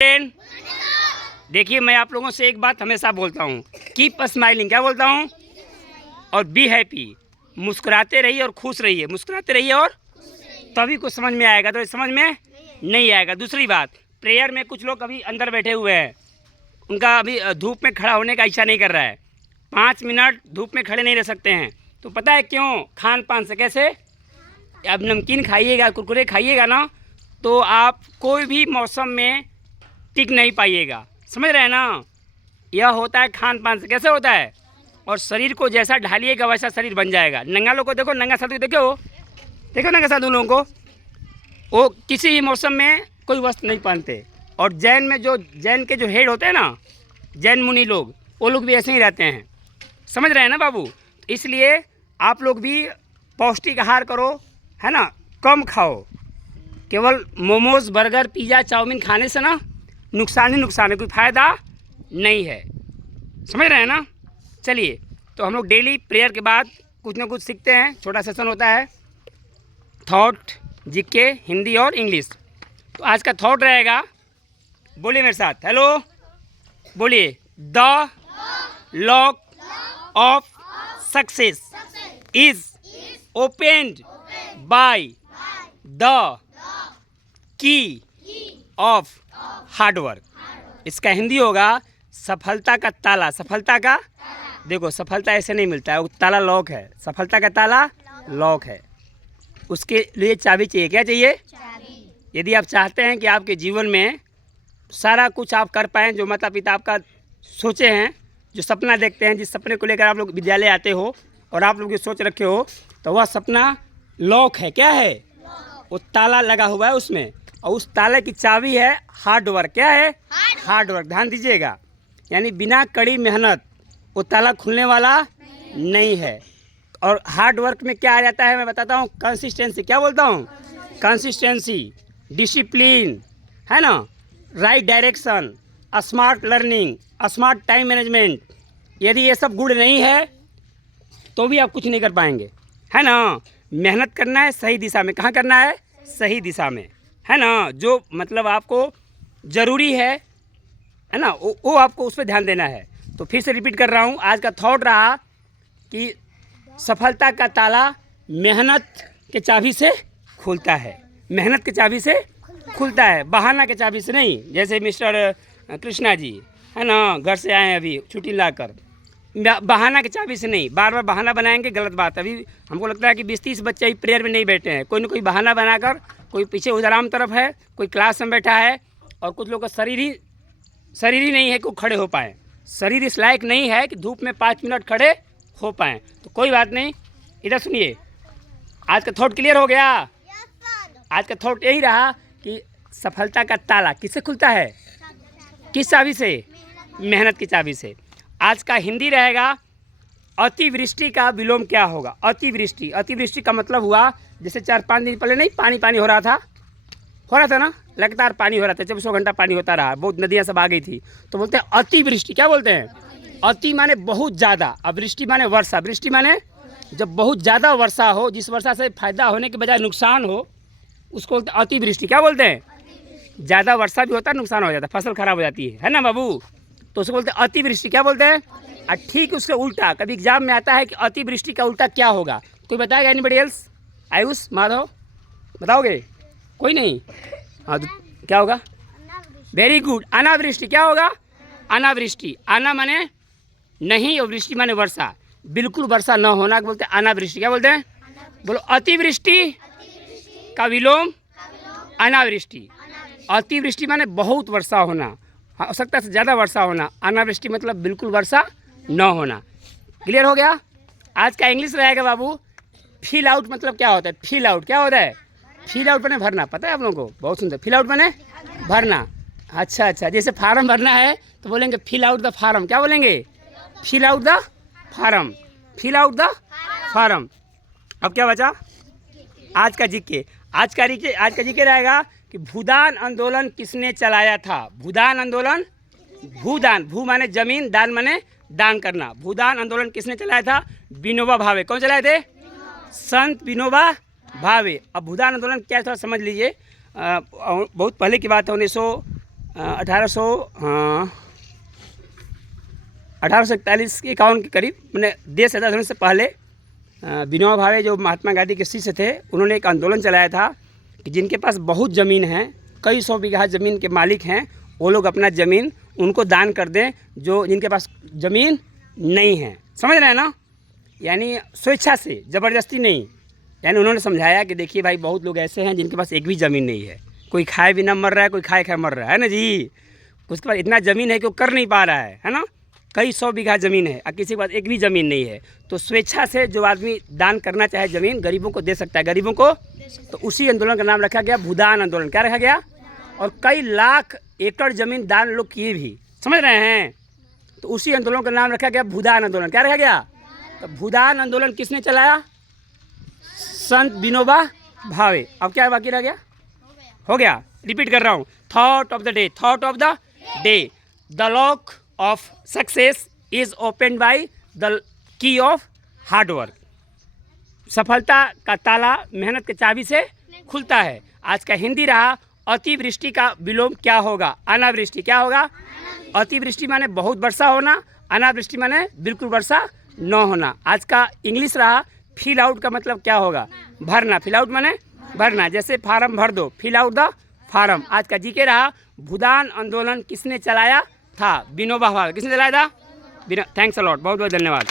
Ten. देखिए, मैं आप लोगों से एक बात हमेशा बोलता हूँ, कीप स्माइलिंग। क्या बोलता हूँ? और बी हैप्पी। मुस्कुराते रहिए और खुश रहिए, मुस्कुराते रहिए और तभी कुछ समझ में आएगा, तो समझ में नहीं आएगा। दूसरी बात, प्रेयर में कुछ लोग अभी अंदर बैठे हुए हैं, उनका अभी धूप में खड़ा होने का इच्छा नहीं कर रहा है। 5 मिनट धूप में खड़े नहीं रह सकते हैं। तो पता है क्यों? खान पान से। कैसे? अब नमकीन खाइएगा, कुरकुरे खाइएगा ना, तो आप कोई भी मौसम में टिक नहीं पाइएगा। समझ रहे हैं ना? यह होता है खान पान से। कैसे होता है? और शरीर को जैसा ढालिएगा वैसा शरीर बन जाएगा। नंगा लोग को देखो, नंगा साधु देखो, देखो नंगा साधु लोगों को, वो किसी भी मौसम में कोई वस्त्र नहीं पहनते। और जैन में जो जैन के जो हेड होते हैं ना, जैन मुनि लोग, वो लोग भी ऐसे ही रहते हैं। समझ रहे हैं ना बाबू? तो इसलिए आप लोग भी पौष्टिक आहार करो, है ना, कम खाओ। केवल मोमोज, बर्गर, पिज़्ज़ा, चाउमीन खाने से ना नुकसान ही नुकसान है, कोई फ़ायदा नहीं है। समझ रहे हैं ना? चलिए, तो हम लोग डेली प्रेयर के बाद कुछ ना कुछ सीखते हैं। छोटा सेशन होता है, थॉट, जीके, हिंदी और इंग्लिश। तो आज का थॉट रहेगा, बोलिए मेरे साथ, हेलो बोलिए। The lock of success is opened by the key of hard work. इसका हिंदी होगा, सफलता का ताला। सफलता का, देखो सफलता ऐसे नहीं मिलता है, वो ताला लॉक है। सफलता का ताला लॉक है, उसके लिए चाबी चाहिए। क्या चाहिए? चाबी। यदि आप चाहते हैं कि आपके जीवन में सारा कुछ आप कर पाएँ, जो माता पिता आपका सोचे हैं, जो सपना देखते हैं, जिस सपने को लेकर आप लोग विद्यालय आते हो और आप लोग ये सोच रखे हो, तो वह सपना लॉक है। क्या है? वो ताला लगा हुआ है उसमें, और उस ताले की चाबी है हार्ड वर्क। क्या है? Hard work. ध्यान दीजिएगा, यानी बिना कड़ी मेहनत वो ताला खुलने वाला नहीं है। और हार्ड वर्क में क्या आ जाता है मैं बताता हूँ, कंसिस्टेंसी। क्या बोलता हूँ? कंसिस्टेंसी, डिसिप्लिन, है ना, right direction, smart learning, smart time management. यदि ये सब गुण नहीं है तो भी आप कुछ नहीं कर पाएंगे, है ना। मेहनत करना है सही दिशा में। कहाँ करना है? सही दिशा में, है ना। जो मतलब आपको ज़रूरी है ना, वो आपको उस पर ध्यान देना है। तो फिर से रिपीट कर रहा हूँ, आज का थॉट रहा कि सफलता का ताला मेहनत के चाबी से खुलता है। मेहनत के चाबी से खुलता है, बहाना के चाबी से नहीं। जैसे मिस्टर कृष्णा जी, है ना, घर से आए अभी छुट्टी लाकर, बहाना के चाबी से नहीं। बार बार बहाना बनाएंगे, गलत बात। अभी हमको लगता है कि 20-30 बच्चे ही प्रेयर में नहीं बैठे हैं। कोई ना कोई बहाना बनाकर, कोई पीछे उधराम तरफ है, कोई क्लास में बैठा है, और कुछ लोग का शरीर ही नहीं है कि वो खड़े हो पाएँ। शरीर इस लायक नहीं है कि धूप में 5 मिनट खड़े हो पाएँ। तो कोई बात नहीं, इधर सुनिए। आज का थॉट क्लियर हो गया? आज का थॉट यही रहा कि सफलता का ताला किससे खुलता है? किस चाबी से? मेहनत की चाबी से। आज का हिंदी रहेगा, अतिवृष्टि का विलोम क्या होगा? अतिवृष्टि। अतिवृष्टि का मतलब हुआ, जैसे 4-5 दिन पहले नहीं पानी हो रहा था ना, लगातार पानी हो रहा था, 24 घंटा पानी होता रहा, बहुत नदियाँ सब आ गई थी। तो बोलते हैं अतिवृष्टि। क्या बोलते हैं? अति माने बहुत ज़्यादा, अब वृष्टि माने वर्षा। वृष्टि माने जब बहुत ज़्यादा वर्षा हो, जिस वर्षा से फायदा होने के बजाय नुकसान हो, उसको बोलते हैं अतिवृष्टि। क्या बोलते हैं? ज़्यादा वर्षा भी होता है, नुकसान हो जाता है, फसल खराब हो जाती है ना बाबू। तो उसको बोलते हैं अतिवृष्टि। क्या बोलते हैं? और ठीक उसके उल्टा, कभी एग्जाम में आता है कि अतिवृष्टि का उल्टा क्या होगा? कोई बताएगा? Anybody else? आयुष, माधव, बताओगे? कोई नहीं? हाँ, तो क्या होगा? वेरी गुड, अनावृष्टि। क्या होगा? अनावृष्टि। आना माने नहीं और वृष्टि माने वर्षा, बिल्कुल वर्षा न होना को बोलते हैं अनावृष्टि। क्या बोलते हैं? बोलो। अतिवृष्टि का विलोम अनावृष्टि। अतिवृष्टि माने बहुत वर्षा होना, आवश्यकता से ज़्यादा वर्षा होना। अनावृष्टि मतलब बिल्कुल वर्षा न होना। क्लियर हो गया? आज का इंग्लिश रहेगा बाबू, फिल आउट मतलब क्या होता है? फिल आउट क्या होता है? फिल आउट बने भरना। पता है आप लोगों को? बहुत सुंदर। फिल आउट बने भरना। अच्छा, जैसे फार्म भरना है तो बोलेंगे फिल आउट द फार्म। क्या बोलेंगे? Fill out the form. Fill out the form. अब क्या बचा? आज का जीके। आज का जीके रहेगा कि भूदान आंदोलन किसने चलाया था? भूदान आंदोलन, भूदान, भू माने जमीन, दान माने दान करना। भूदान आंदोलन किसने चलाया था? विनोबा भावे। कौन चलाए थे? संत विनोबा भावे। अब भूदान आंदोलन क्या, थोड़ा समझ लीजिए। बहुत पहले की बात है, 1841 के 51 के करीब, मैंने देश आज़ाद होने से पहले विनोबा भावे जो महात्मा गांधी के शिष्य थे, उन्होंने एक आंदोलन चलाया था कि जिनके पास बहुत ज़मीन है, कई 100 बीघा ज़मीन के मालिक हैं, वो लोग अपना ज़मीन उनको दान कर दें जो जिनके पास ज़मीन नहीं है। समझ रहे हैं ना? यानी स्वेच्छा से, ज़बरदस्ती नहीं। यानी उन्होंने समझाया कि देखिए भाई, बहुत लोग ऐसे हैं जिनके पास एक भी ज़मीन नहीं है, कोई खाए बिना मर रहा है, कोई खाए खाए मर रहा है ना जी। उसके पास इतना ज़मीन है कि वो कर नहीं पा रहा है ना। कई 100 बीघा ज़मीन है और किसी के पास एक भी ज़मीन नहीं है, तो स्वेच्छा से जो आदमी दान करना चाहे ज़मीन, गरीबों को दे सकता है, गरीबों को। तो उसी आंदोलन का नाम रखा गया भूदान आंदोलन। क्या रखा गया? और कई लाख एकड़ ज़मीन दान लोग किए भी, समझ रहे हैं? तो उसी आंदोलन का नाम रखा गया भूदान आंदोलन। क्या रखा गया? तो भूदान आंदोलन किसने चलाया? संत विनोबा भावे। अब क्या बाकी रह गया? हो गया। रिपीट कर रहा हूँ। Thought of the day, thought of the day, the lock of success is open by the key of hard work. सफलता का ताला मेहनत की चाबी से खुलता है। आज का हिंदी रहा, अतिवृष्टि का विलोम क्या होगा? अनावृष्टि। क्या होगा? अतिवृष्टि माने बहुत वर्षा होना, अनावृष्टि माने बिल्कुल वर्षा न होना। आज का इंग्लिश रहा, फिल आउट का मतलब क्या होगा? भरना। फिल आउट माने भरना, जैसे फार्म भर दो, फिल आउट द फार्म। आज का जीके रहा, भूदान आंदोलन किसने चलाया था? विनोबा भावे। किसने चलाया था? थैंक्स अ लॉट, बहुत बहुत धन्यवाद।